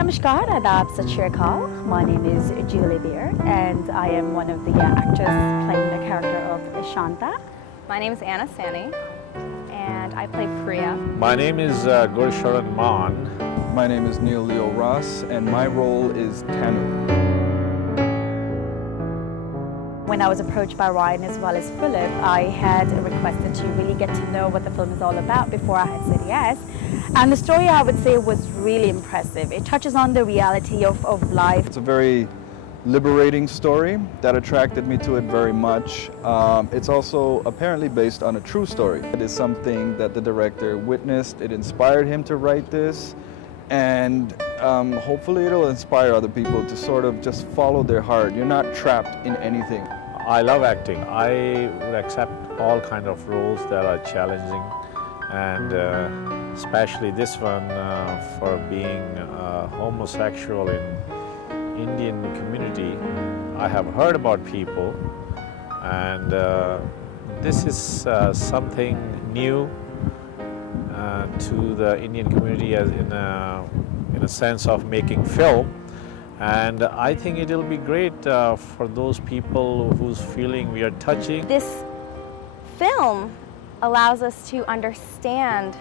Namaskar, Adab, Sat Shri Akal. My name is Julie Beer and I am one of the actors playing the character of Shanta. My name is Anna Sani and I play Priya. My name is Gursharan Maan. My name is Neil Leo Ross and my role is Tanu. When I was approached by Ryan as well as Philip, I had requested to really get to know what the film is all about before I had said yes. And the story, I would say, was really impressive. It touches on the reality of life. It's a very liberating story that attracted me to it very much. It's also apparently based on a true story. It is something that the director witnessed. It inspired him to write this. And hopefully it'll inspire other people to sort of just follow their heart. You're not trapped in anything. I love acting. I would accept all kind of roles that are challenging, and especially this one for being homosexual in Indian community. I have heard about people, and this is something new to the Indian community, as in a sense of making film. And I think it'll be great for those people whose feeling we are touching. This film allows us to understand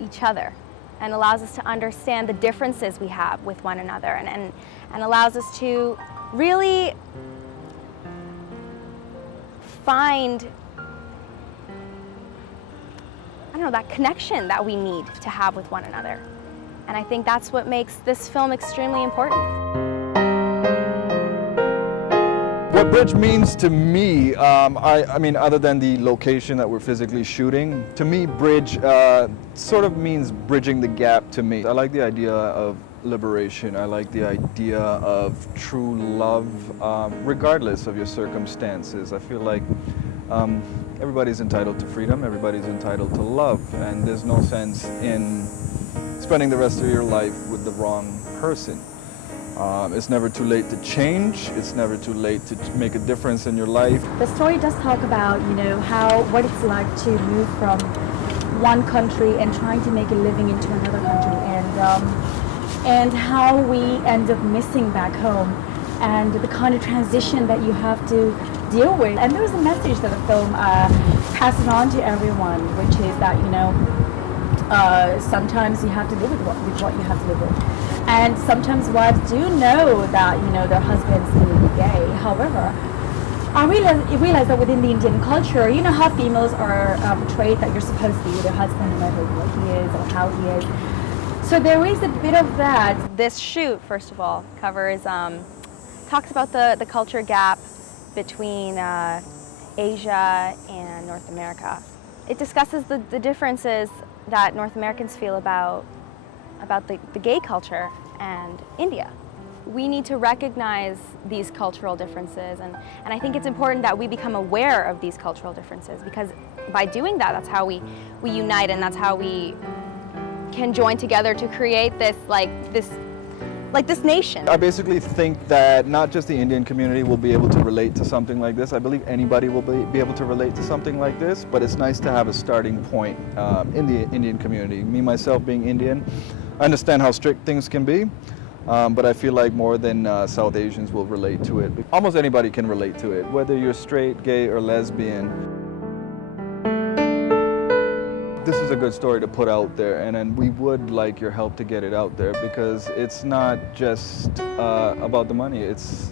each other and allows us to understand the differences we have with one another, and allows us to really find, I don't know, that connection that we need to have with one another. And I think that's what makes this film extremely important. What Bridge means to me, I mean, other than the location that we're physically shooting, to me, Bridge sort of means bridging the gap to me. I like the idea of liberation. I like the idea of true love, regardless of your circumstances. I feel like everybody's entitled to freedom, everybody's entitled to love, and there's no sense in spending the rest of your life with the wrong person. It's never too late to change. It's never too late to make a difference in your life. The story does talk about, you know, what it's like to move from one country and trying to make a living into another country, and how we end up missing back home, and the kind of transition that you have to deal with. And there's a message that the film passes on to everyone, which is that, you know, sometimes you have to live with what you have to live with. And sometimes wives do know that, you know, their husbands may be gay. However, I realize that within the Indian culture, you know how females are portrayed, that you're supposed to be with your husband no matter what he is or how he is. So there is a bit of that. This shoot, first of all, covers, talks about the culture gap between Asia and North America. It discusses the differences that North Americans feel about the gay culture and India. We need to recognize these cultural differences, and I think it's important that we become aware of these cultural differences, because by doing that, that's how we unite, and that's how we can join together to create this nation. I basically think that not just the Indian community will be able to relate to something like this. I believe anybody will be able to relate to something like this, but it's nice to have a starting point in the Indian community. Me, myself, being Indian, I understand how strict things can be, but I feel like more than South Asians will relate to it. Almost anybody can relate to it, whether you're straight, gay, or lesbian. This is a good story to put out there, and we would like your help to get it out there, because it's not just about the money. It's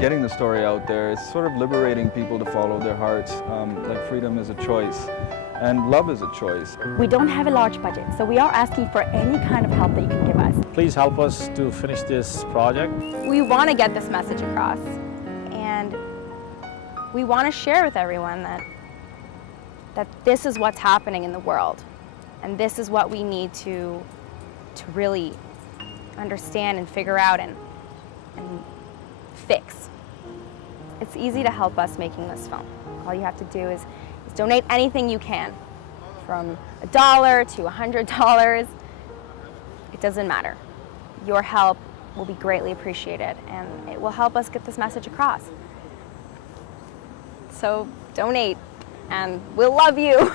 getting the story out there. It's sort of liberating people to follow their hearts. Like freedom is a choice, and love is a choice. We don't have a large budget, so we are asking for any kind of help that you can give us. Please help us to finish this project. We want to get this message across, and we want to share with everyone that this is what's happening in the world, and this is what we need to really understand and figure out and fix. It's easy to help us making this film. All you have to do is donate anything you can, from $1 to $100. It doesn't matter. Your help will be greatly appreciated, and it will help us get this message across. So donate, and we'll love you.